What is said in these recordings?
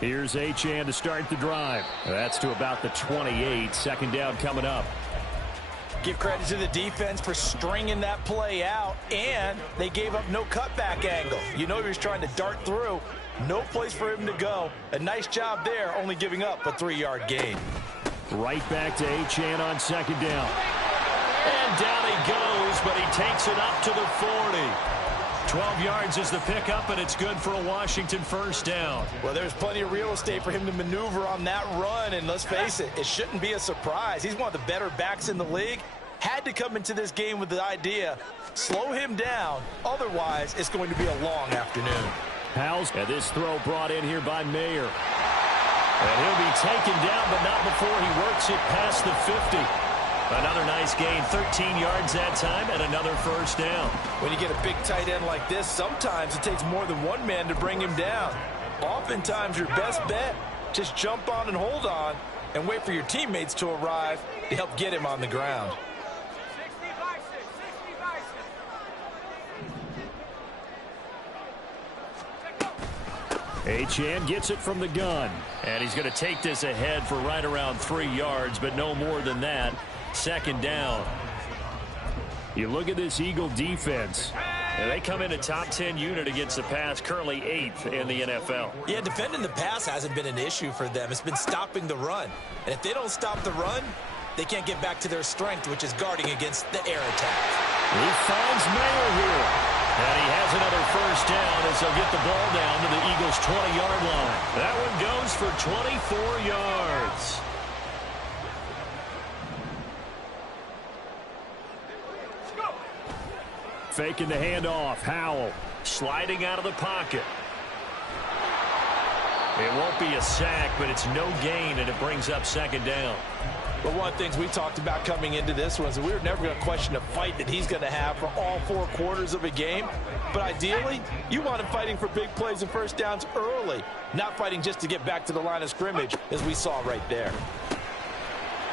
Here's Achane to start the drive. That's to about the 28. Second down coming up. Give credit to the defense for stringing that play out, and they gave up no cutback angle. You know he was trying to dart through. No place for him to go. A nice job there, only giving up a 3-yard gain. Right back to Achane on second down. And down he goes, but he takes it up to the 40. 12 yards is the pickup, and it's good for a Washington first down. Well, there's plenty of real estate for him to maneuver on that run, and let's face it, it shouldn't be a surprise. He's one of the better backs in the league. Had to come into this game with the idea, slow him down, otherwise it's going to be a long afternoon. Howes, and this throw brought in here by Mayer. And he'll be taken down, but not before he works it past the 50. Another nice gain, 13 yards that time, and another first down. When you get a big tight end like this, sometimes it takes more than one man to bring him down. Oftentimes, your best bet, just jump on and hold on and wait for your teammates to arrive to help get him on the ground. Achane gets it from the gun. And he's going to take this ahead for right around 3 yards, but no more than that. Second down. You look at this Eagle defense. And they come in a top 10 unit against the pass, currently 8th in the NFL. Yeah, defending the pass hasn't been an issue for them. It's been stopping the run. And if they don't stop the run, they can't get back to their strength, which is guarding against the air attack. He finds Mayer here. And he has another first down as they'll get the ball down to the Eagles' 20-yard line. That one goes for 24 yards. Faking the handoff. Howell sliding out of the pocket. It won't be a sack, but it's no gain, and it brings up second down. But one of the things we talked about coming into this was that we were never going to question the fight that he's going to have for all 4 quarters of a game. But ideally, you want him fighting for big plays and first downs early, not fighting just to get back to the line of scrimmage, as we saw right there.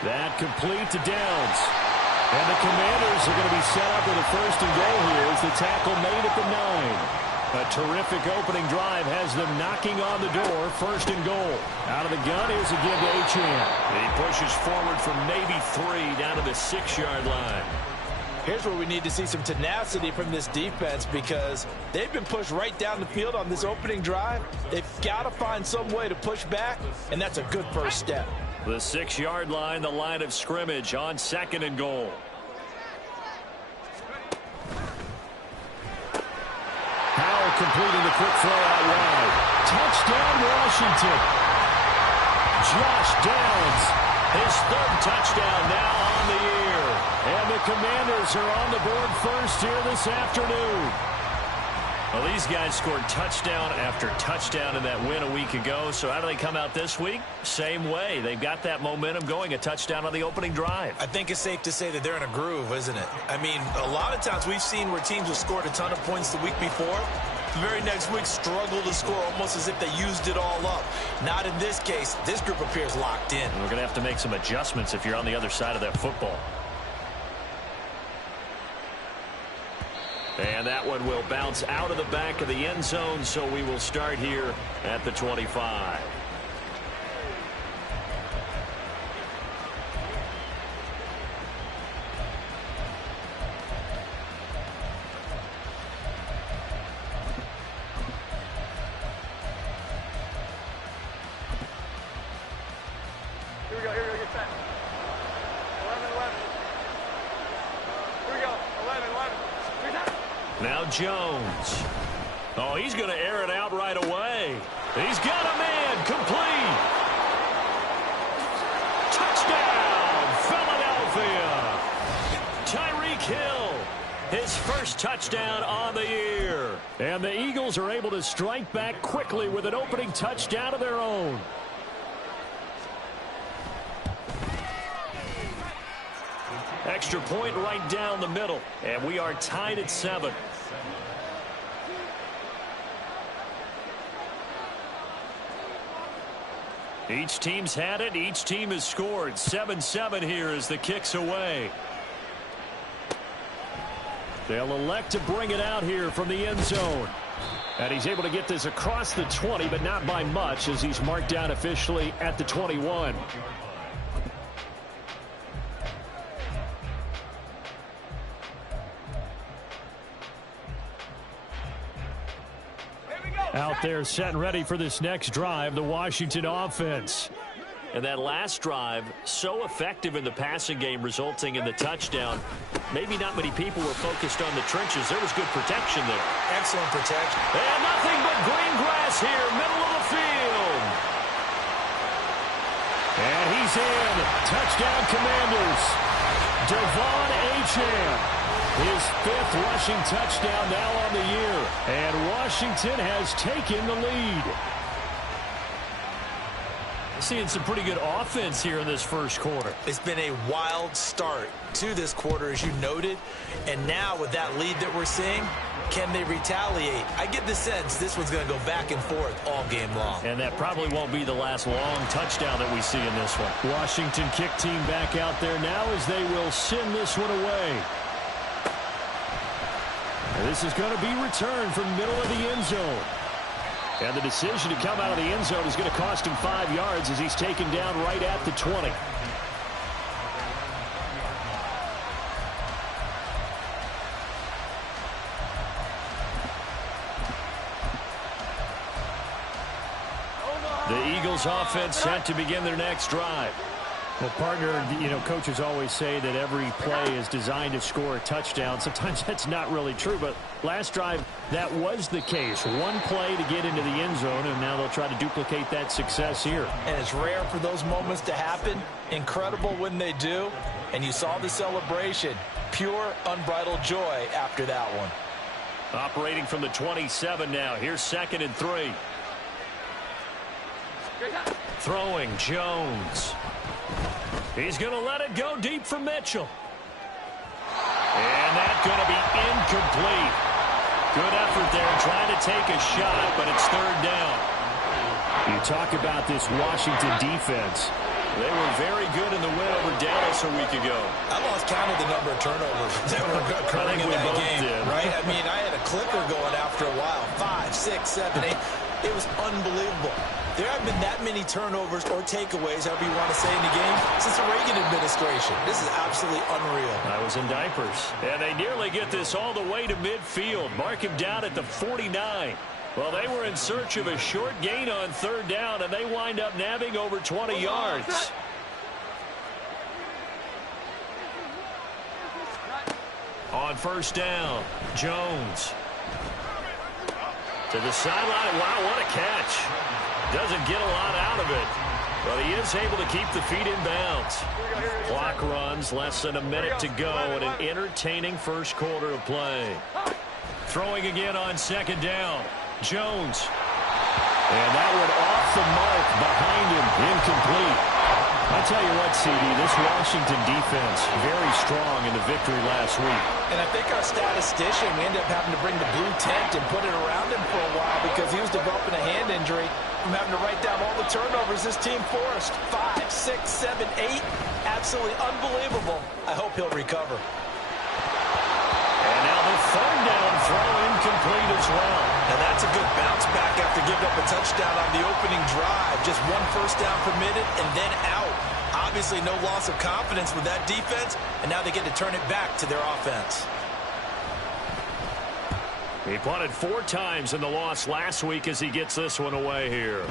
That complete to Downs. And the Commanders are going to be set up with a first and goal here as the tackle made at the 9. A terrific opening drive has them knocking on the door. First and goal. Out of the gun, here's a give to Achane. He pushes forward from maybe 3 down to the 6-yard line. Here's where we need to see some tenacity from this defense because they've been pushed right down the field on this opening drive. They've got to find some way to push back, and that's a good first step. The 6-yard line, the line of scrimmage on second and goal. Howell completing the quick throw out wide. Touchdown, Washington. Josh Downs, his 3rd touchdown now on the year. And the Commanders are on the board first here this afternoon. Well, these guys scored touchdown after touchdown in that win a week ago. So how do they come out this week? Same way. They've got that momentum going, a touchdown on the opening drive. I think it's safe to say that they're in a groove, isn't it? I mean, a lot of times we've seen where teams have scored a ton of points the week before. The very next week struggle to score almost as if they used it all up. Not in this case. This group appears locked in. We're going to have to make some adjustments if you're on the other side of that football. And that one will bounce out of the back of the end zone, so we will start here at the 25. Here we go, get set. 11. Here we go, 11. Now Jones. Oh, he's going to air it out right away. He's got a man complete. Touchdown, Philadelphia. Tyreek Hill, his first touchdown on the year. And the Eagles are able to strike back quickly with an opening touchdown of their own. Extra point right down the middle, and we are tied at 7. Each team's had it. Each team has scored. 7-7 here as the kick's away. They'll elect to bring it out here from the end zone. And he's able to get this across the 20, but not by much, as he's marked down officially at the 21. Out there set and ready for this next drive, the Washington offense. And that last drive, so effective in the passing game, resulting in the touchdown. Maybe not many people were focused on the trenches. There was good protection there. Excellent protection. And nothing but green grass here, middle of the field. And he's in. Touchdown, Commanders. Devon Achane. His 5th rushing touchdown now on the year. And Washington has taken the lead. Seeing some pretty good offense here in this first quarter. It's been a wild start to this quarter, as you noted. And now with that lead that we're seeing, can they retaliate? I get the sense this one's going to go back and forth all game long. And that probably won't be the last long touchdown that we see in this one. Washington kick team back out there now as they will send this one away. And this is going to be returned from middle of the end zone. And the decision to come out of the end zone is going to cost him 5 yards as he's taken down right at the 20. The Eagles offense set to begin their next drive. Well, partner, coaches always say that every play is designed to score a touchdown. Sometimes that's not really true, but last drive, that was the case. One play to get into the end zone, and now they'll try to duplicate that success here. And it's rare for those moments to happen. Incredible when they do. And you saw the celebration. Pure, unbridled joy after that one. Operating from the 27 now. Here's 2nd and 3. Throwing Jones. He's going to let it go deep for Mitchell. And that's going to be incomplete. Good effort there trying to take a shot, but it's 3rd down. You talk about this Washington defense. They were very good in the win over Dallas a week ago. I lost count of the number of turnovers that were occurring in that game. Right? I mean, I had a clicker going after a while. 5, 6, 7, 8. It was unbelievable. There haven't been that many turnovers or takeaways, however you want to say, in the game since the Reagan administration. This is absolutely unreal. I was in diapers. And they nearly get this all the way to midfield. Mark him down at the 49. Well, they were in search of a short gain on 3rd down, and they wind up nabbing over 20 yards. On 1st down, Jones. To the sideline. Wow, what a catch. Doesn't get a lot out of it. But he is able to keep the feet in bounds. Clock runs, less than a minute to go in an entertaining first quarter of play. Throwing again on 2nd down. Jones. And that one off the mark behind him. Incomplete. I tell you what, CD, this Washington defense, very strong in the victory last week. And I think our statistician, we ended up having to bring the blue tent and put it around him for a while because he was developing a hand injury from having to write down all the turnovers this team forced. 5, 6, 7, 8. Absolutely unbelievable. I hope he'll recover. And now the 3rd down throw incomplete as well. Now that's a good bounce back after giving up a touchdown on the opening drive. Just 1 first down permitted and then out. Obviously no loss of confidence with that defense, and now they get to turn it back to their offense. He punted 4 times in the loss last week as he gets this one away here.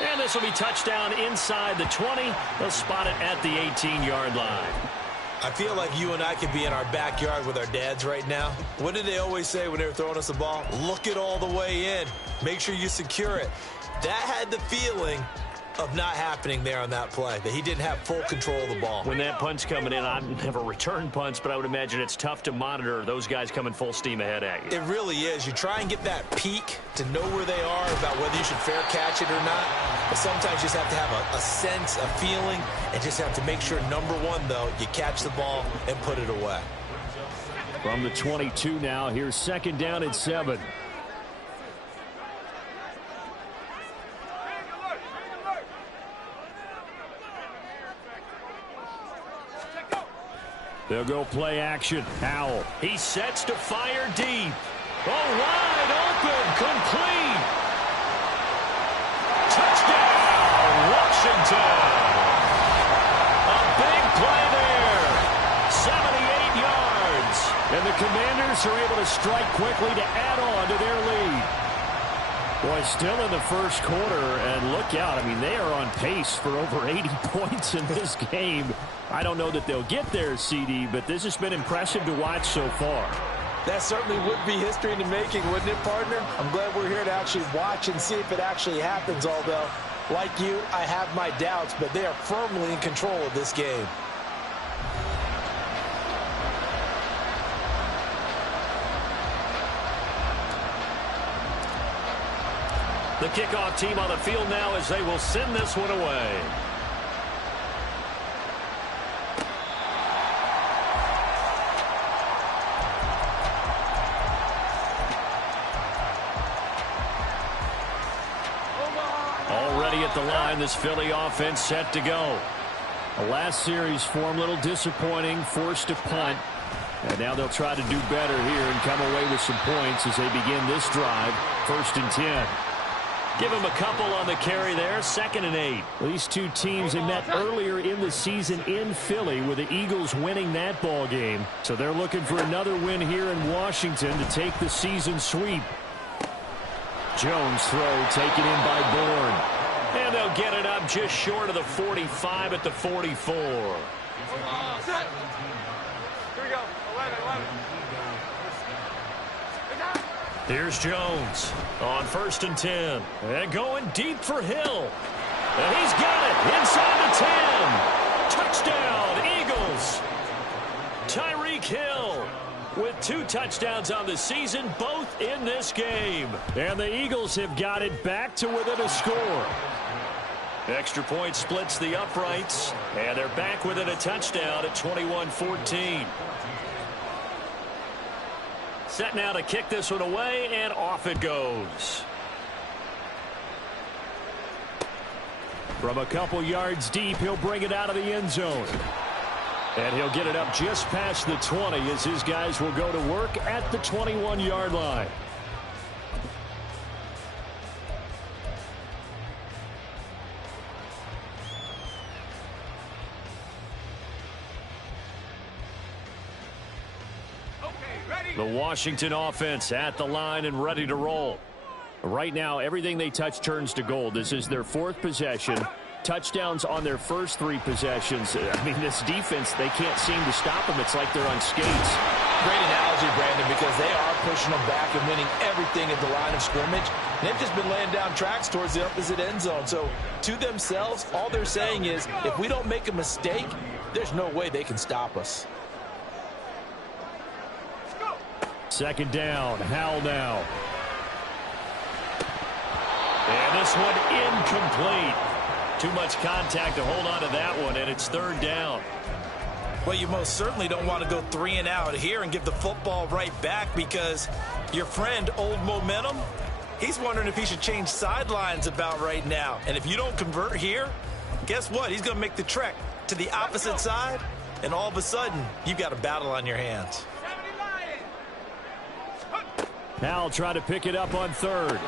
And this will be touchdown inside the 20. They'll spot it at the 18-yard line. I feel like you and I could be in our backyard with our dads right now. What did they always say when they were throwing us the ball? Look it all the way in. Make sure you secure it. That had the feeling of not happening there on that play, that he didn't have full control of the ball. When that punt's coming in, I've never returned punts, but I would imagine it's tough to monitor those guys coming full steam ahead at you. It really is. You try and get that peek to know where they are about whether you should fair catch it or not. But sometimes you just have to have a sense, a feeling, and just have to make sure, number one, though, you catch the ball and put it away. From the 22 now, here's 2nd down and 7. They'll go play action. Howell. He sets to fire deep. Oh, wide open, complete. Touchdown, Washington. A big play there. 78 yards. And the Commanders are able to strike quickly to add on to their lead. Boy, still in the first quarter, and look out. I mean, they are on pace for over 80 points in this game. I don't know that they'll get there, CD, but this has been impressive to watch so far. That certainly would be history in the making, wouldn't it, partner? I'm glad we're here to actually watch and see if it actually happens, although, like you, I have my doubts, but they are firmly in control of this game. The kickoff team on the field now as they will send this one away. Already at the line, this Philly offense set to go. The last series form a little disappointing, forced to punt. And now they'll try to do better here and come away with some points as they begin this drive. 1st and 10. Give him a couple on the carry there. 2nd and 8. These two teams had met earlier in the season in Philly with the Eagles winning that ball game. So they're looking for another win here in Washington to take the season sweep. Jones throw taken in by Bourne. And they'll get it up just short of the 45 at the 44. Here we go. 11. Here's Jones on 1st and 10. And going deep for Hill. And he's got it inside the 10. Touchdown, Eagles. Tyreek Hill with 2 touchdowns on the season, both in this game. And the Eagles have got it back to within a score. Extra point splits the uprights, and they're back within a touchdown at 21-14. Set now to kick this one away, and off it goes. From a couple yards deep, he'll bring it out of the end zone. And he'll get it up just past the 20 as his guys will go to work at the 21-yard line. The Washington offense at the line and ready to roll. Right now, everything they touch turns to gold. This is their 4th possession. Touchdowns on their first 3 possessions. I mean, this defense, they can't seem to stop them. It's like they're on skates. Great analogy, Brandon, because they are pushing them back and winning everything at the line of scrimmage. They've just been laying down tracks towards the opposite end zone. So, to themselves, all they're saying is, if we don't make a mistake, there's no way they can stop us. 2nd down, Howell now. And this one incomplete. Too much contact to hold on to that one, and it's 3rd down. Well, you most certainly don't want to go 3 and out here and give the football right back, because your friend, Old Momentum, he's wondering if he should change sidelines about right now. And if you don't convert here, guess what? He's going to make the trek to the opposite side, and all of a sudden, you've got a battle on your hands. Howell try to pick it up on 3rd.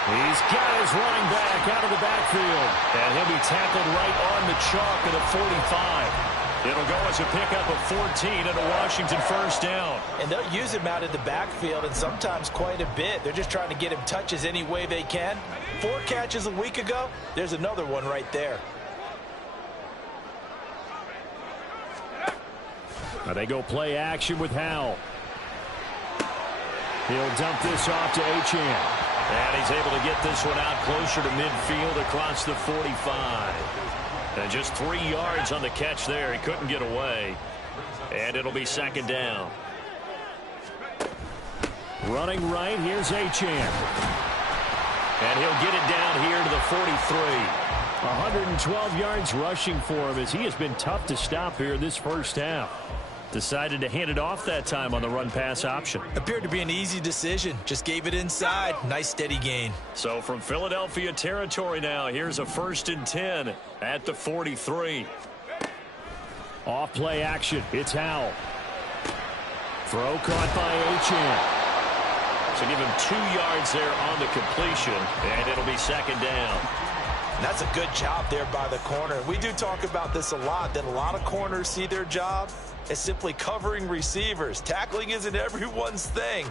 He's got his running back out of the backfield. And he'll be tackled right on the chalk of the 45. It'll go as a pickup of 14 and a Washington 1st down. And they'll use him out of the backfield, and sometimes quite a bit. They're just trying to get him touches any way they can. 4 catches a week ago. There's another one right there. Now they go play action with Howell. He'll dump this off to Achane. And he's able to get this one out closer to midfield across the 45. And just 3 yards on the catch there. He couldn't get away. And it'll be 2nd down. Running right, here's Achane. And he'll get it down here to the 43. 112 yards rushing for him as he has been tough to stop here this first half. Decided to hand it off that time on the run-pass option. Appeared to be an easy decision. Just gave it inside. Nice steady gain. So from Philadelphia territory now, here's a 1st and 10 at the 43. Off play action. It's Howell. Throw caught by So give him 2 yards there on the completion, and it'll be second down. That's a good job there by the corner. We do talk about this a lot, that a lot of corners see their job as simply covering receivers. Tackling isn't everyone's thing.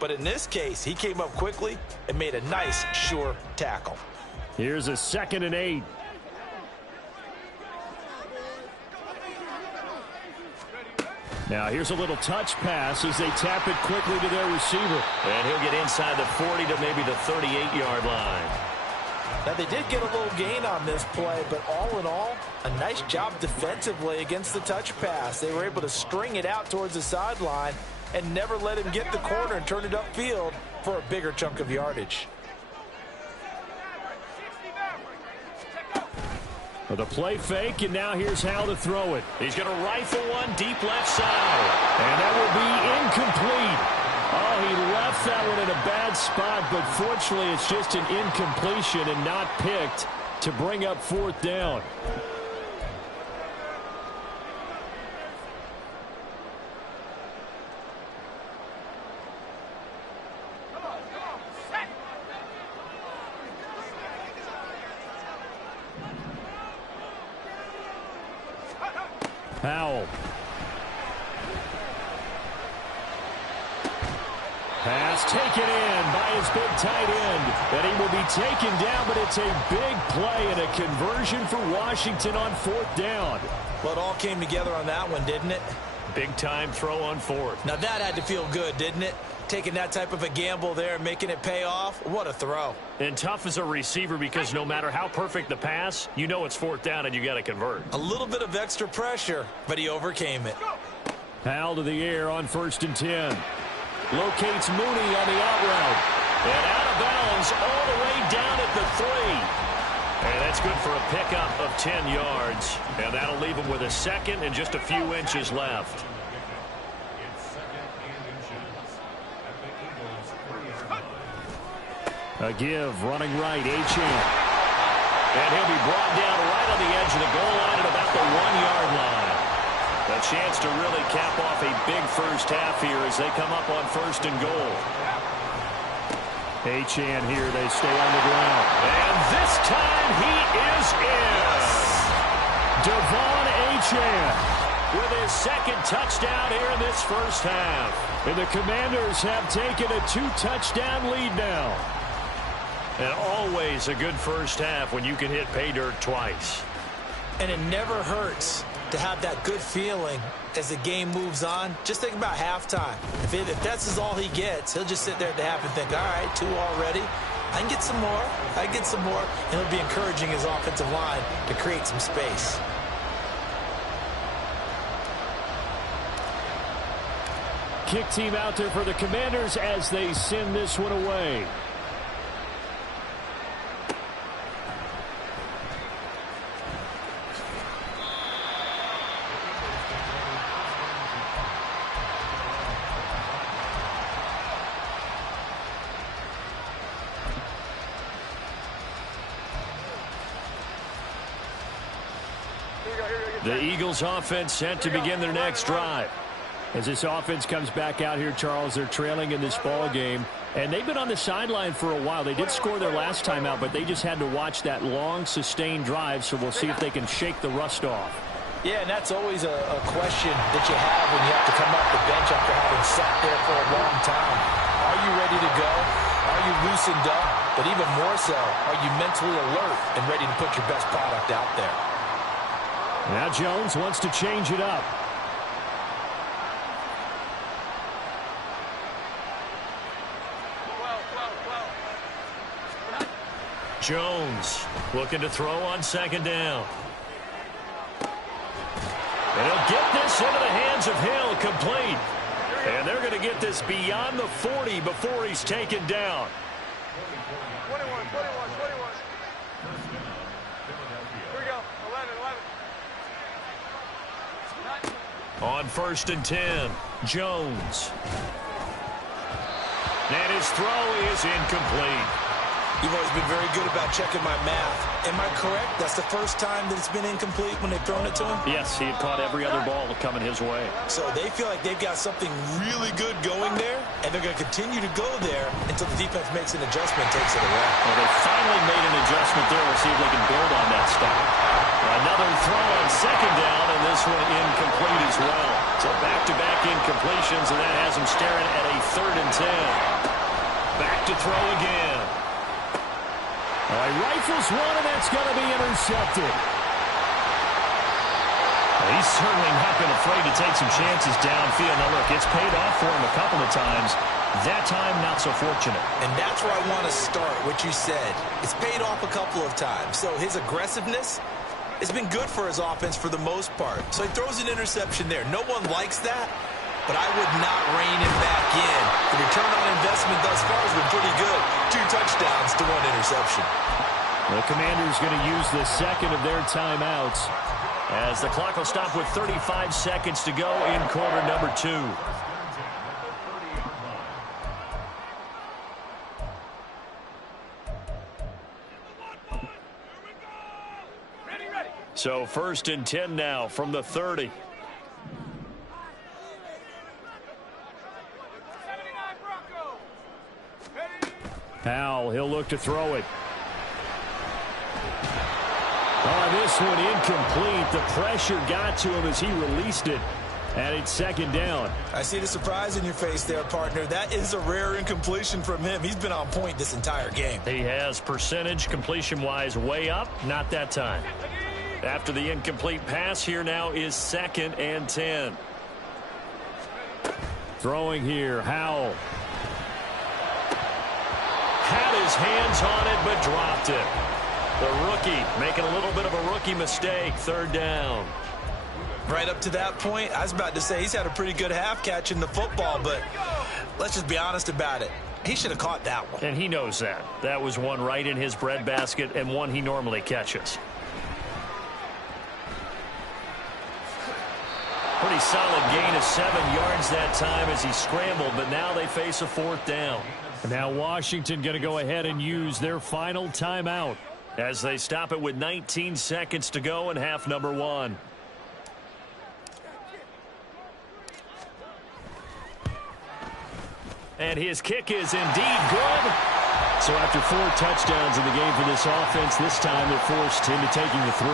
But in this case, he came up quickly and made a nice, sure tackle. Here's a 2nd and 8. Now here's a little touch pass as they tap it quickly to their receiver. And he'll get inside the 40 to maybe the 38-yard line. Now, they did get a little gain on this play, but all in all, a nice job defensively against the touch pass. They were able to string it out towards the sideline and never let him get the corner and turn it upfield for a bigger chunk of yardage. With a play fake, and now here's how to throw it. He's going to rifle one deep left side. And that will be incomplete. Oh, he left that one in a bad spot, but fortunately it's just an incompletion and not picked to bring up 4th down. Powell. Pass taken in by his big tight end. And he will be taken down, but it's a big play and a conversion for Washington on 4th down. Well, it all came together on that one, didn't it? Big-time throw on 4th. Now, that had to feel good, didn't it? Taking that type of a gamble there, making it pay off. What a throw. And tough as a receiver because no matter how perfect the pass, you know it's 4th down and you got to convert. A little bit of extra pressure, but he overcame it. Powell to the air on 1st and 10. Locates Mooney on the out route. And out of bounds all the way down at the 3. And that's good for a pickup of 10 yards. And that'll leave him with a 2nd and just a few inches left. A give, running right, Achane. And he'll be brought down right on the edge of the goal line at about the 1-yard line. A chance to really cap off a big first half here as they come up on 1st and goal. Achane here, they stay on the ground. And this time he is in. Devon Achane with his 2nd touchdown here in this first half. And the Commanders have taken a 2-touchdown lead now. And always a good first half when you can hit pay dirt twice. And it never hurts to have that good feeling as the game moves on. Just think about halftime. If that's all he gets, he'll just sit there at the half and think, all right, 2 already. I can get some more. I can get some more. And he'll be encouraging his offensive line to create some space. Kick team out there for the Commanders as they send this one away. The Eagles offense set to begin their next drive. As this offense comes back out here, Charles, they're trailing in this ball game. And they've been on the sideline for a while. They did score their last time out, but they just had to watch that long, sustained drive. So we'll see if they can shake the rust off. Yeah, and that's always a question that you have when you have to come off the bench after having sat there for a long time. Are you ready to go? Are you loosened up? But even more so, are you mentally alert and ready to put your best product out there? Now Jones wants to change it up. Jones looking to throw on 2nd down. And he'll get this into the hands of Hill, complete. And they're going to get this beyond the 40 before he's taken down. 21. Here we go. 11. On 1st and 10, Jones. And his throw is incomplete. You've always been very good about checking my math. Am I correct? That's the first time that it's been incomplete when they've thrown it to him? Yes, he had caught every other ball coming his way. So they feel like they've got something really good going there, and they're going to continue to go there until the defense makes an adjustment and takes it away. Well, they finally made an adjustment there. We'll see if they can build on that stop. Another throw on second down, and this one incomplete as well. So back-to-back incompletions, and that has them staring at a 3rd and 10. Back to throw again. All right, rifles one, and that's going to be intercepted. He's certainly not been afraid to take some chances downfield. Now, look, it's paid off for him a couple of times. That time, not so fortunate. And that's where I want to start, what you said. It's paid off a couple of times. So his aggressiveness has been good for his offense for the most part. So he throws an interception there. No one likes that, but I would not rein him back in. The return on investment thus far has been pretty good. 2 touchdowns to 1 interception. The Commanders going to use the second of their timeouts, as the clock will stop with 35 seconds to go in quarter number 2. So 1st and 10 now from the 30. Powell, he'll look to throw it. Oh, this one incomplete. The pressure got to him as he released it. And it's 2nd down. I see the surprise in your face there, partner. That is a rare incompletion from him. He's been on point this entire game. He has percentage completion-wise way up. Not that time. After the incomplete pass, here now is 2nd and 10. Throwing here, Howell. Had his hands on it, but dropped it. The rookie making a little bit of a rookie mistake. 3rd down. Right up to that point, I was about to say he's had a pretty good half catching the football, but let's just be honest about it. He should have caught that one. And he knows that. That was one right in his breadbasket and one he normally catches. Pretty solid gain of 7 yards that time as he scrambled, but now they face a 4th down. Now Washington going to go ahead and use their final timeout, as they stop it with 19 seconds to go in half number 1. And his kick is indeed good. So after 4 touchdowns in the game for this offense, this time they're forced into taking the 3.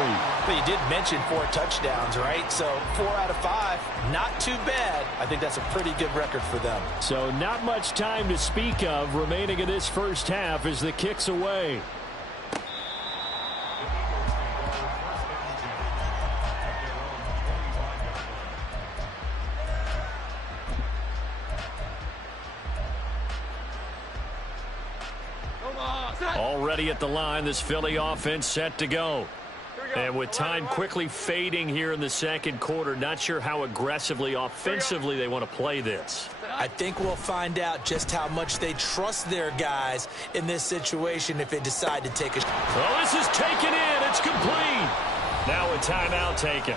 But you did mention 4 touchdowns, right? So 4 out of 5, not too bad. I think that's a pretty good record for them. So not much time to speak of remaining in this first half as the kick's away. Already at the line, this Philly offense set to go. And with time quickly fading here in the 2nd quarter, not sure how aggressively, offensively they want to play this. I think we'll find out just how much they trust their guys in this situation if they decide to take a shot. Well, this is taken in. It's complete. Now a timeout taken.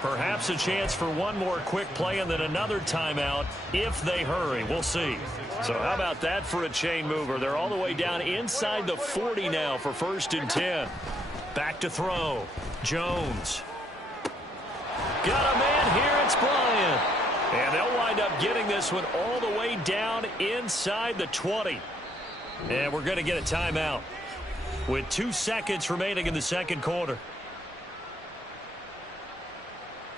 Perhaps a chance for one more quick play and then another timeout if they hurry. We'll see. So how about that for a chain mover? They're all the way down inside the 40 now for 1st and 10. Back to throw. Jones. Got a man here. It's Bryant. And they'll wind up getting this one all the way down inside the 20. And we're going to get a timeout with 2 seconds remaining in the 2nd quarter.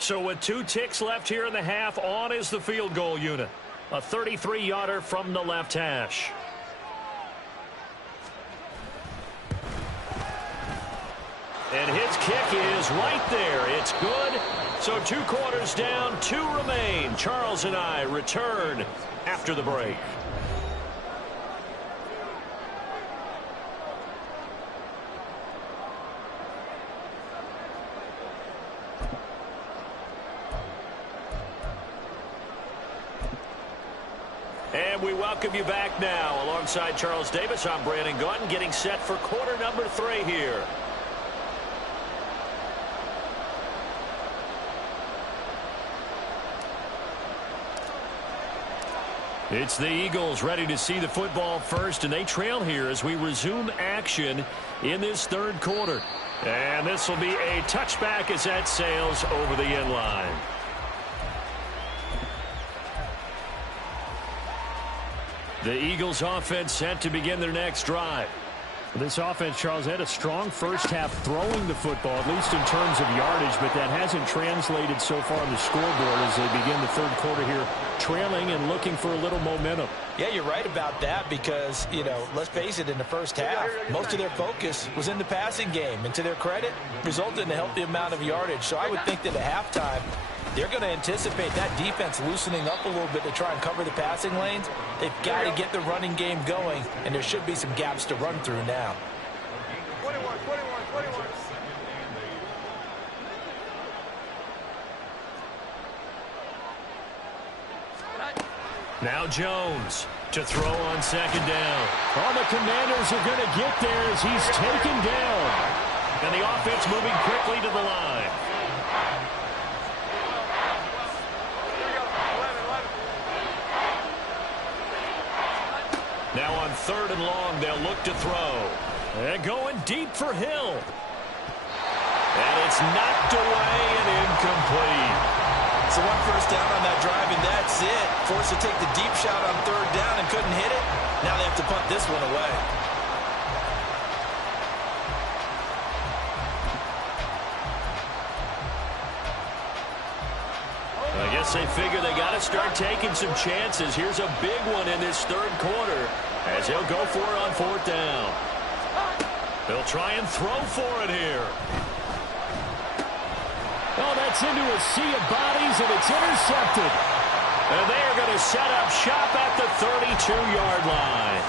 So with 2 ticks left here in the half, on is the field goal unit. A 33-yarder from the left hash. And his kick is right there. It's good. So 2 quarters down, 2 remain. Charles and I return after the break. And we welcome you back now. Alongside Charles Davis, I'm Brandon Gaudin, getting set for quarter number 3 here. It's the Eagles ready to see the football first, and they trail here as we resume action in this third quarter. And this will be a touchback as that sails over the end line. The Eagles offense set to begin their next drive. This offense, Charles, had a strong first half throwing the football, at least in terms of yardage, but that hasn't translated so far on the scoreboard as they begin the third quarter here, trailing and looking for a little momentum. Yeah, you're right about that because, let's face it, in the first half, most of their focus was in the passing game. And to their credit, resulted in a healthy amount of yardage. So I would think that at halftime, they're going to anticipate that defense loosening up a little bit to try and cover the passing lanes. They've got to get the running game going, and there should be some gaps to run through now. 21. Now Jones to throw on second down. Oh, the Commanders are going to get there as he's taken down. And the offense moving quickly to the line. Now on third and long, they'll look to throw. And going deep for Hill. And it's knocked away and incomplete. So one first down on that drive, and that's it. Forced to take the deep shot on third down and couldn't hit it. Now they have to punt this one away. I guess they figure they got to start taking some chances. Here's a big one in this third quarter as he'll go for it on fourth down. They'll try and throw for it here. Oh, that's into a sea of bodies, and it's intercepted. And they are going to set up shop at the 32-yard line.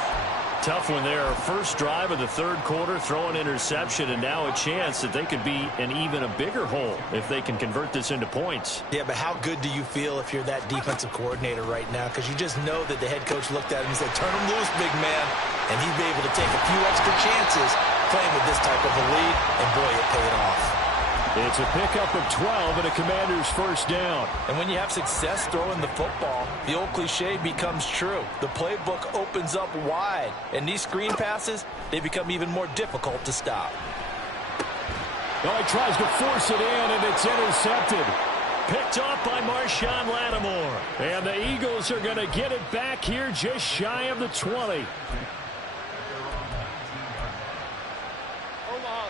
Tough one there. First drive of the third quarter, throw an interception, and now a chance that they could be in even a bigger hole if they can convert this into points. Yeah, but how good do you feel if you're that defensive coordinator right now? Because you just know that the head coach looked at him and said, turn him loose, big man. And he'd be able to take a few extra chances playing with this type of a lead, and boy, it paid off. It's a pickup of 12 and a Commander's first down. And when you have success throwing the football, the old cliche becomes true. The playbook opens up wide, and these screen passes, they become even more difficult to stop. Oh, he tries to force it in, and it's intercepted. Picked off by Marshawn Lattimore. And the Eagles are going to get it back here just shy of the 20.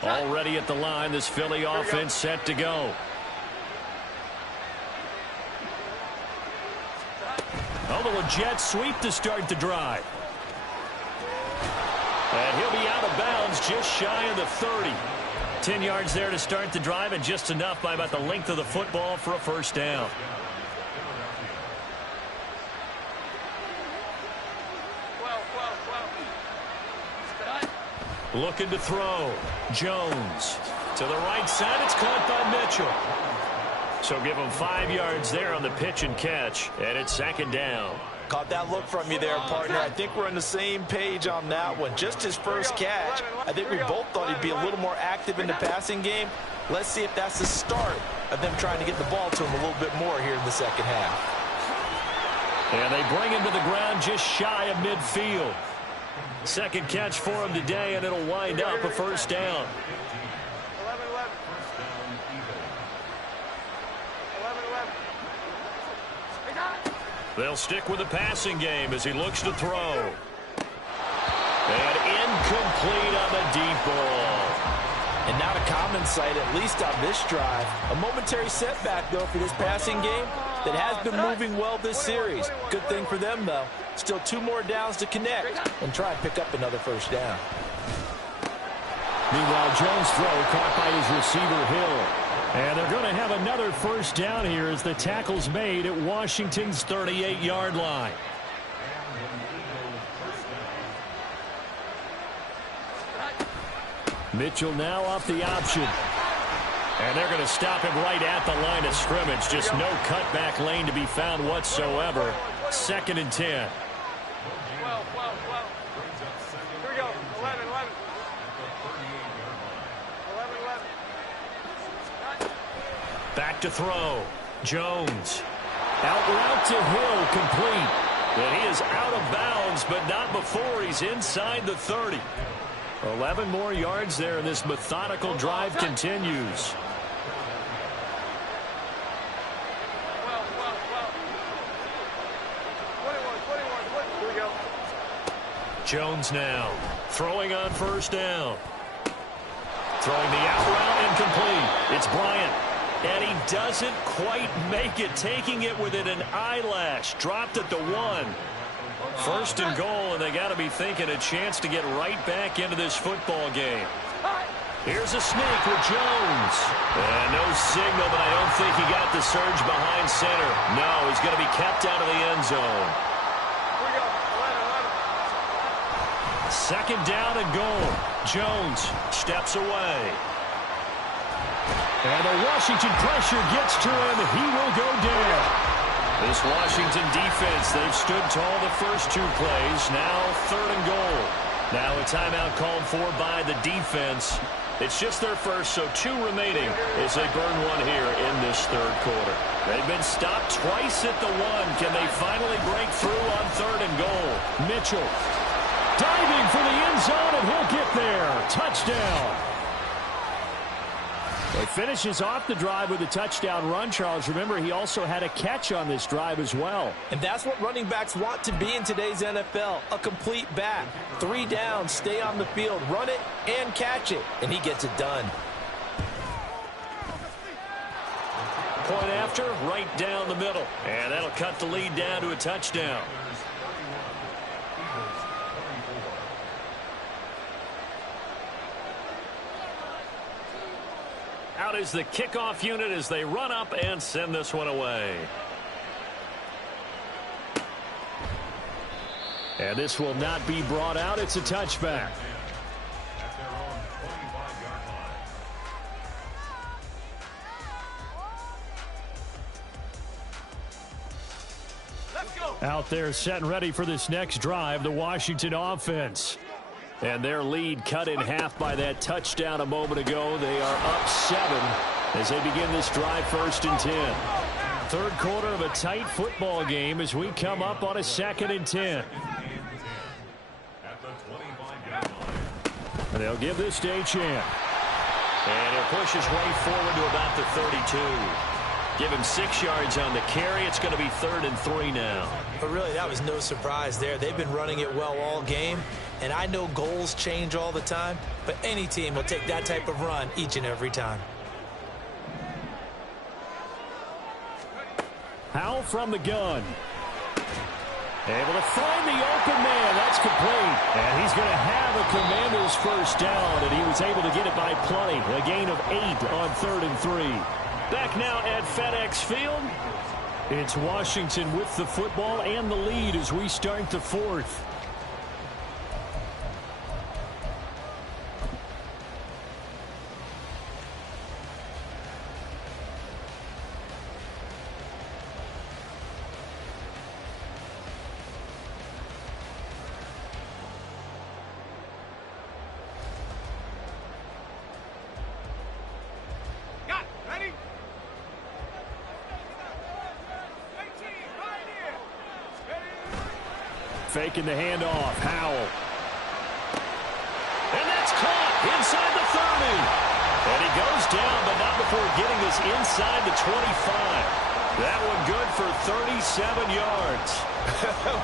Already at the line, this Philly offense set to go. Oh, the jet sweep to start the drive. And he'll be out of bounds just shy of the 30. 10 yards there to start the drive, and just enough by about the length of the football for a first down. Looking to throw. Jones. To the right side, it's caught by Mitchell. So give him 5 yards there on the pitch and catch, and it's second down. Caught that look from you there, partner. I think we're on the same page on that one. Just his first catch. I think we both thought he'd be a little more active in the passing game. Let's see if that's the start of them trying to get the ball to him a little bit more here in the second half. And they bring him to the ground just shy of midfield. Second catch for him today, and it'll wind up a first down. 11. They'll stick with the passing game as he looks to throw. And incomplete on the deep ball. And not a common sight, at least on this drive. A momentary setback, though, for this passing game that has been moving well this series. Good thing for them, though. Still 2 more downs to connect and try and pick up another first down. Meanwhile, Jones' throw caught by his receiver, Hill. And they're going to have another first down here as the tackle's made at Washington's 38-yard line. Mitchell now off the option. And they're going to stop him right at the line of scrimmage. Just no cutback lane to be found whatsoever. Second and 10. 12. Here we go. 11. 11. Back to throw. Jones. Out route to Hill, complete. And he is out of bounds, but not before he's inside the 30. 11 more yards there, and this methodical drive continues. Jones now throwing on first down. Throwing the out route incomplete. It's Bryant. And he doesn't quite make it, taking it within an eyelash. Dropped at the 1. First and goal, and they got to be thinking a chance to get right back into this football game. Here's a sneak with Jones. And no signal, but I don't think he got the surge behind center. No, he's going to be kept out of the end zone. Second down and goal. Jones steps away. And the Washington pressure gets to him. He will go down. This Washington defense, they've stood tall the first 2 plays. Now third and goal. Now a timeout called for by the defense. It's just their first, so 2 remaining as they burn 1 here in this third quarter. They've been stopped twice at the 1. Can they finally break through on third and goal? Mitchell diving for the end zone, and he'll get there. Touchdown. He finishes off the drive with a touchdown run, Charles. Remember, he also had a catch on this drive as well. And that's what running backs want to be in today's NFL, a complete back. 3 downs, stay on the field, run it, and catch it. And he gets it done. Point after, right down the middle. And that'll cut the lead down to a touchdown. Out is the kickoff unit as they run up and send this one away. And this will not be brought out. It's a touchback. Out there set and ready for this next drive, the Washington offense. And their lead cut in half by that touchdown a moment ago. They are up 7 as they begin this drive, 1st and 10. Third quarter of a tight football game as we come up on a 2nd and 10. And they'll give this to Achane. And it pushes right forward to about the 32. Give him 6 yards on the carry. It's going to be 3rd and 3 now. But really, that was no surprise there. They've been running it well all game. And I know goals change all the time, but any team will take that type of run each and every time. Howell from the gun. Able to find the open man. That's complete. And he's going to have a Commanders first down, and he was able to get it by plenty. A gain of 8 on 3rd and 3. Back now at FedEx Field. It's Washington with the football and the lead as we start the 4th. Faking the handoff. Howell. And that's caught inside the 30. And he goes down, but not before getting this inside the 25. That one good for 37 yards.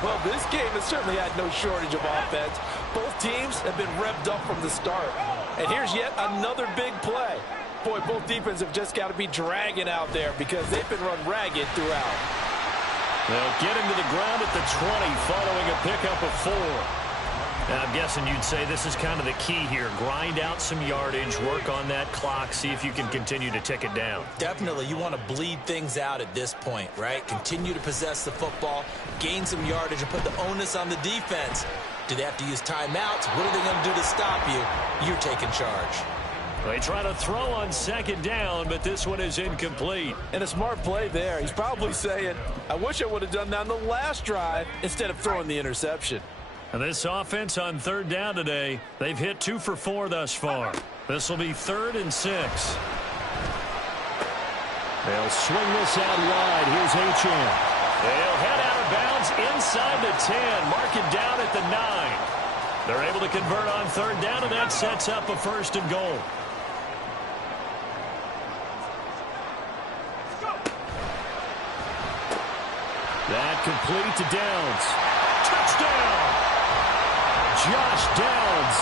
Well, this game has certainly had no shortage of offense. Both teams have been revved up from the start. And here's yet another big play. Boy, both defenses have just got to be dragging out there because they've been run ragged throughout. They'll get him to the ground at the 20 following a pickup of 4. Now, I'm guessing you'd say this is kind of the key here. Grind out some yardage, work on that clock, see if you can continue to tick it down. Definitely. You want to bleed things out at this point, right? Continue to possess the football, gain some yardage, and put the onus on the defense. Do they have to use timeouts? What are they going to do to stop you? You're taking charge. They try to throw on 2nd down, but this one is incomplete. And a smart play there. He's probably saying, I wish I would have done that on the last drive instead of throwing the interception. And this offense on 3rd down today, they've hit 2 for 4 thus far. This will be 3rd and 6. They'll swing this out wide. Here's Achane. They'll head out of bounds downs inside the 10. Mark it down at the 9. They're able to convert on third down, and that sets up a first and goal. That complete to Downs. Touchdown! Josh Downs,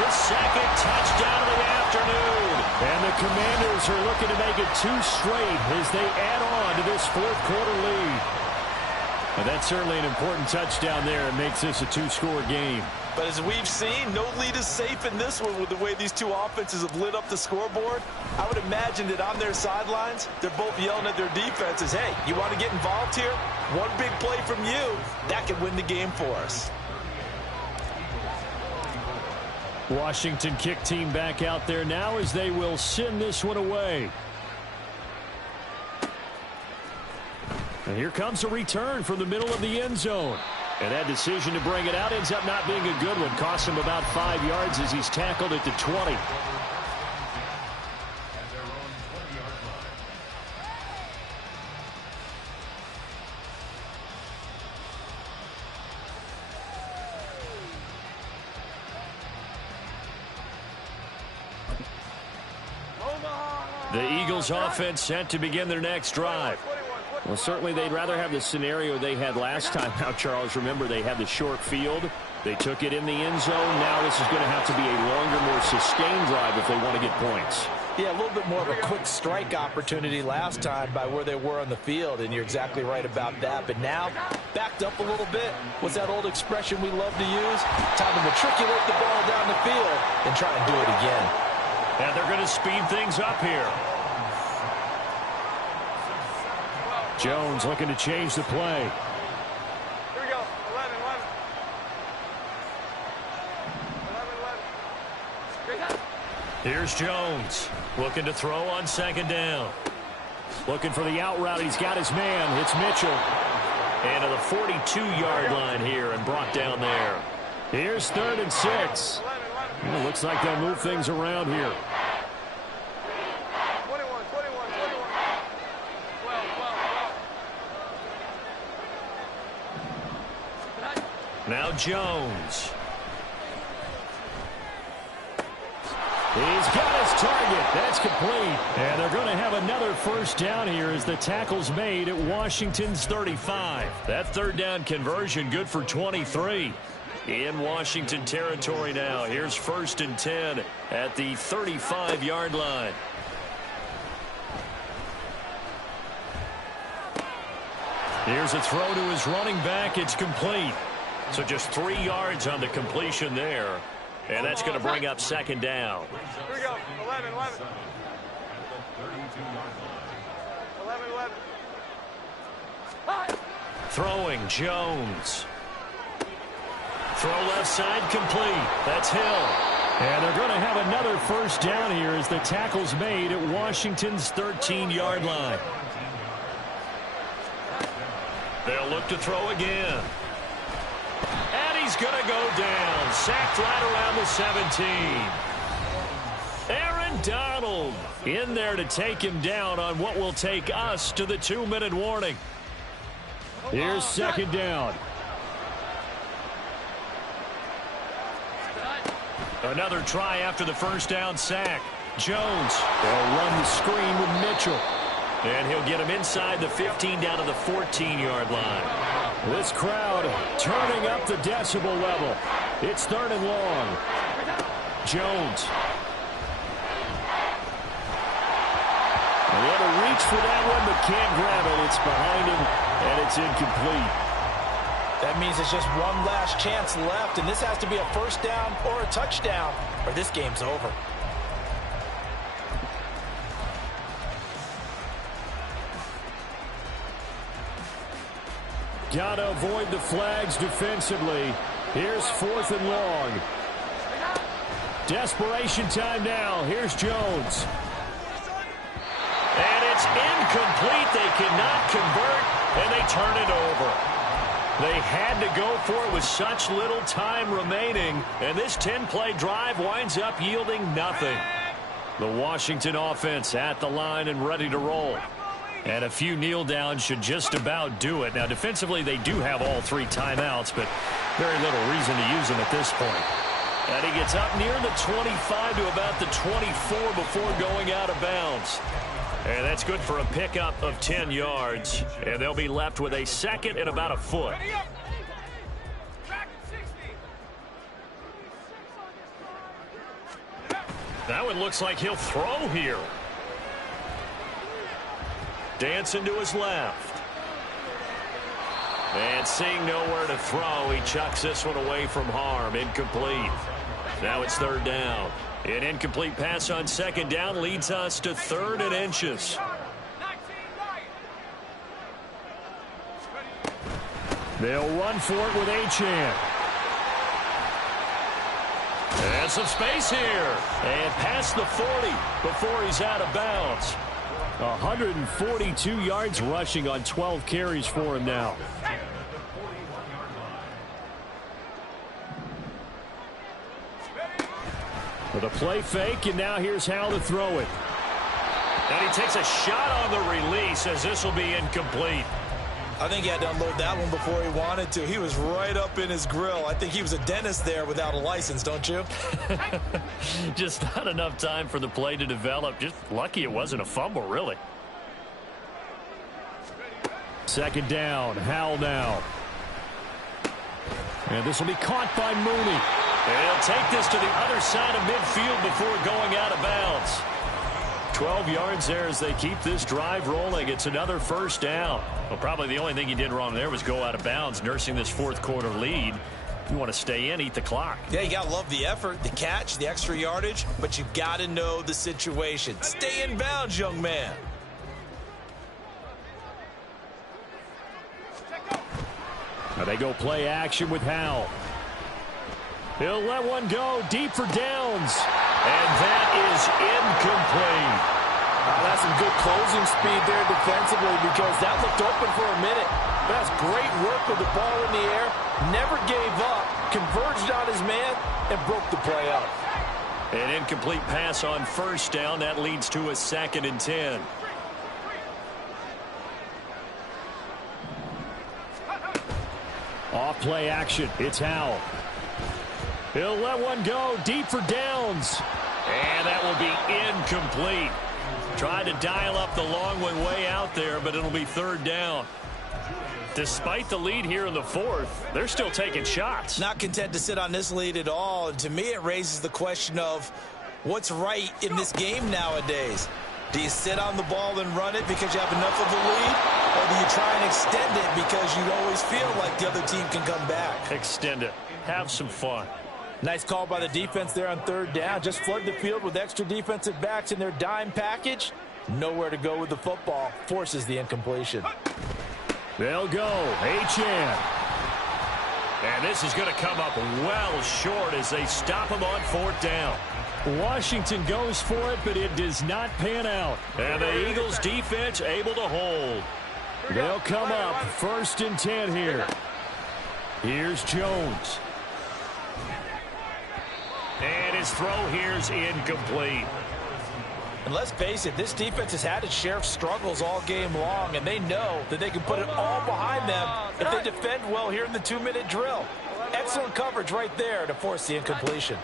his second touchdown of the afternoon. And the Commanders are looking to make it 2 straight as they add on to this fourth-quarter lead. And that's certainly an important touchdown there. It makes this a 2-score game. But as we've seen, no lead is safe in this one with the way these two offenses have lit up the scoreboard. I would imagine that on their sidelines, they're both yelling at their defenses, hey, you want to get involved here? One big play from you, that could win the game for us. Washington kick team back out there now as they will send this one away. And here comes a return from the middle of the end zone. And that decision to bring it out ends up not being a good one. Costs him about 5 yards as he's tackled at the 20. The Eagles offense set to begin their next drive. Well, certainly they'd rather have the scenario they had last time out, Charles. Remember, they had the short field. They took it in the end zone. Now this is going to have to be a longer, more sustained drive if they want to get points. Yeah, a little bit more of a quick strike opportunity last time by where they were on the field, and you're exactly right about that. But now, backed up a little bit. What's that old expression we love to use? Time to matriculate the ball down the field and try and do it again. And they're going to speed things up here. Jones looking to change the play. Here we go. 11. 11. Here's Jones looking to throw on second down. Looking for the out route. He's got his man. It's Mitchell. And to the 42-yard line here and brought down there. Here's 3rd and 6. Well, looks like they'll move things around here. 21. 12. Now Jones. He's got his target. That's complete. And they're going to have another first down here as the tackle's made at Washington's 35. That third down conversion good for 23. In Washington territory now. Here's 1st and 10 at the 35-yard line. Here's a throw to his running back. It's complete. So just 3 yards on the completion there. And that's going to bring up second down. Here we go. 11. 11. Throwing Jones. Throw left side complete. That's Hill. And they're going to have another first down here as the tackle's made at Washington's 13-yard line. They'll look to throw again. And he's going to go down. Sacked right around the 17. Aaron Donald in there to take him down on what will take us to the 2-minute warning. Here's second down. Another try after the first down sack. Jones will run the screen with Mitchell. And he'll get him inside the 15 down to the 14-yard line. This crowd turning up the decibel level. It's 3rd and long. Jones. And they have a reach for that one, but can't grab it. It's behind him, and it's incomplete. That means it's just one last chance left, and this has to be a first down or a touchdown, or this game's over. Got to avoid the flags defensively. Here's 4th and long. Desperation time now. Here's Jones. And it's incomplete. They cannot convert, and they turn it over. They had to go for it with such little time remaining, and this 10-play drive winds up yielding nothing. The Washington offense at the line and ready to roll. And a few kneel downs should just about do it. Now, defensively, they do have all 3 timeouts, but very little reason to use them at this point. And he gets up near the 25 to about the 24 before going out of bounds. And that's good for a pickup of 10 yards. And they'll be left with a second and about a foot. That one looks like he'll throw here. Dancing to his left. And seeing nowhere to throw, he chucks this one away from harm. Incomplete. Now it's 3rd down. An incomplete pass on 2nd down leads us to 3rd and inches. They'll run for it with Achane. And some space here. And past the 40 before he's out of bounds. 142 yards rushing on 12 carries for him now. With a play fake, and now here's how to throw it. And he takes a shot on the release as this will be incomplete. I think he had to unload that one before he wanted to. He was right up in his grill. I think he was a dentist there without a license, don't you? Just not enough time for the play to develop. Just lucky it wasn't a fumble, really. 2nd down. Howell now. And this will be caught by Mooney. And he'll take this to the other side of midfield before going out of bounds. 12 yards there as they keep this drive rolling. It's another 1st down. Well, probably the only thing he did wrong there was go out of bounds, nursing this 4th quarter lead. You want to stay in, eat the clock. Yeah, you got to love the effort, the catch, the extra yardage, but you've got to know the situation. Stay in bounds, young man. Now they go play action with Howell. He'll let one go deep for downs. And that is incomplete. That's some good closing speed there defensively because that looked open for a minute. That's great work with the ball in the air. Never gave up, converged on his man, and broke the play up. An incomplete pass on 1st down. That leads to a 2nd and 10. Off play action. It's Howell. He'll let one go deep for downs. And that will be incomplete. Tried to dial up the long one way out there, but it'll be 3rd down. Despite the lead here in the 4th, they're still taking shots. Not content to sit on this lead at all. And to me, it raises the question of what's right in this game nowadays. Do you sit on the ball and run it because you have enough of a lead? Or do you try and extend it because you always feel like the other team can come back? Extend it. Have some fun. Nice call by the defense there on 3rd down. Just flood the field with extra defensive backs in their dime package. Nowhere to go with the football. Forces the incompletion. They'll go. Achane. And this is going to come up well short as they stop him on 4th down. Washington goes for it, but it does not pan out. And the Eagles defense able to hold. They'll come up 1st and 10 here. Here's Jones. And his throw here's incomplete. And let's face it, this defense has had its share of struggles all game long, and they know that they can put it all behind them if they defend well here in the 2-minute drill. Excellent coverage right there to force the incompletion.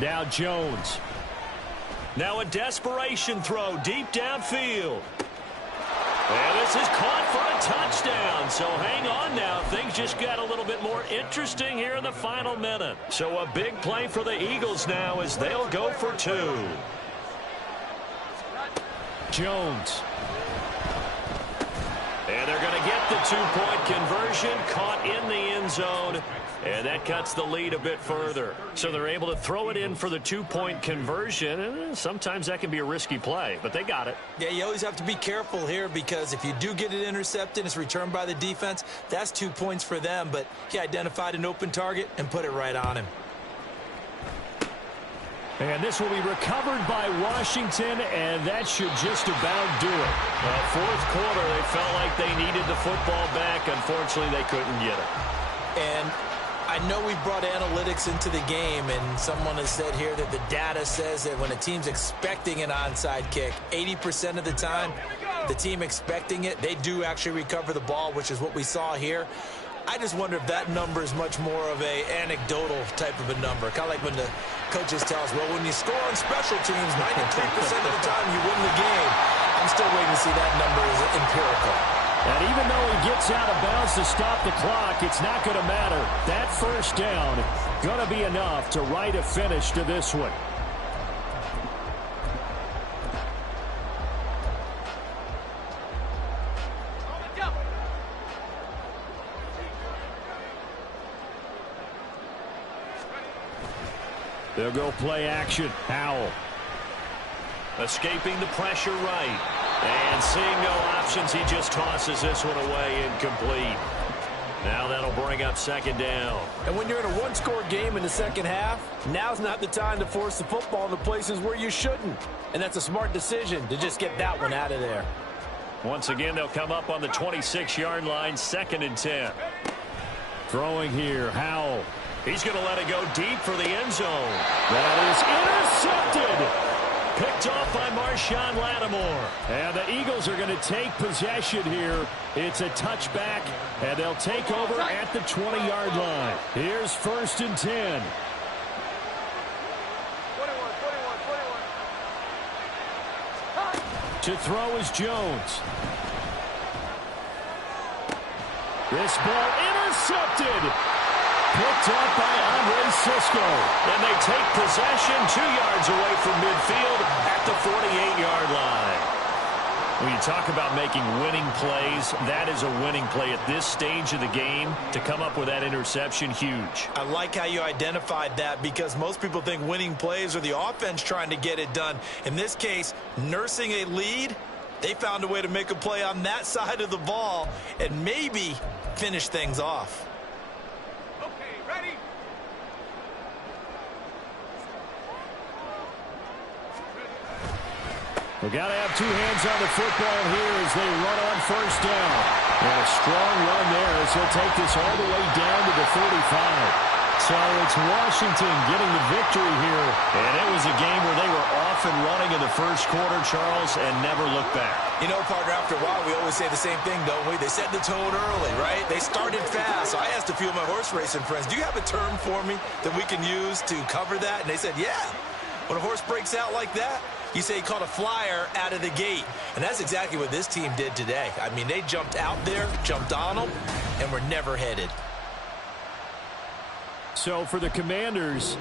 Now Jones. Now a desperation throw deep downfield. And this is caught for a touchdown. So hang on now. Things just got a little bit more interesting here in the final minute. So a big play for the Eagles now as they'll go for 2. Jones. And they're going to get the 2-point conversion, caught in the end zone. And that cuts the lead a bit further. So they're able to throw it in for the 2-point conversion. And sometimes that can be a risky play, but they got it. Yeah, you always have to be careful here because if you do get it intercepted, it's returned by the defense. That's 2 points for them, but he identified an open target and put it right on him. And this will be recovered by Washington, and that should just about do it. 4th quarter, they felt like they needed the football back. Unfortunately, they couldn't get it. And I know we brought analytics into the game, and someone has said here that the data says that when a team's expecting an onside kick, 80% of the time, the team expecting it, they do actually recover the ball, which is what we saw here. I just wonder if that number is much more of a anecdotal type of a number. Kind of like when the coaches tell us, well, when you score on special teams, 93% of the time you win the game. I'm still waiting to see that number as empirical. And even though he gets out of bounds to stop the clock, it's not going to matter. That first down going to be enough to write a finish to this one. They'll go play action. Howell. Escaping the pressure right. And seeing no options, he just tosses this one away incomplete. Now that'll bring up second down. And when you're in a one-score game in the second half, now's not the time to force the football into places where you shouldn't. And that's a smart decision to just get that one out of there. Once again, they'll come up on the 26-yard line, 2nd and 10. Throwing here, Howell. He's going to let it go deep for the end zone. That is intercepted. Picked off by Marshawn Lattimore. And the Eagles are going to take possession here. It's a touchback, and they'll take over at the 20-yard line. Here's 1st and 10. 21. To throw is Jones. This ball intercepted. Picked up by Andre Cisco. And they take possession 2 yards away from midfield at the 48-yard line. When you talk about making winning plays, that is a winning play at this stage of the game. To come up with that interception, huge. I like how you identified that, because most people think winning plays are the offense trying to get it done. In this case, nursing a lead, they found a way to make a play on that side of the ball and maybe finish things off. We've got to have 2 hands on the football here as they run on 1st down. And a strong run there as he'll take this all the way down to the 45. So it's Washington getting the victory here. And it was a game where they were off and running in the first quarter, Charles, and never looked back. You know, partner, after a while, we always say the same thing, don't we? They set the tone early, right? They started fast. So I asked a few of my horse racing friends, do you have a term for me that we can use to cover that? And they said, yeah. When a horse breaks out like that, you say he caught a flyer out of the gate. And that's exactly what this team did today. I mean, they jumped out there, jumped on them, and were never headed. So for the Commanders,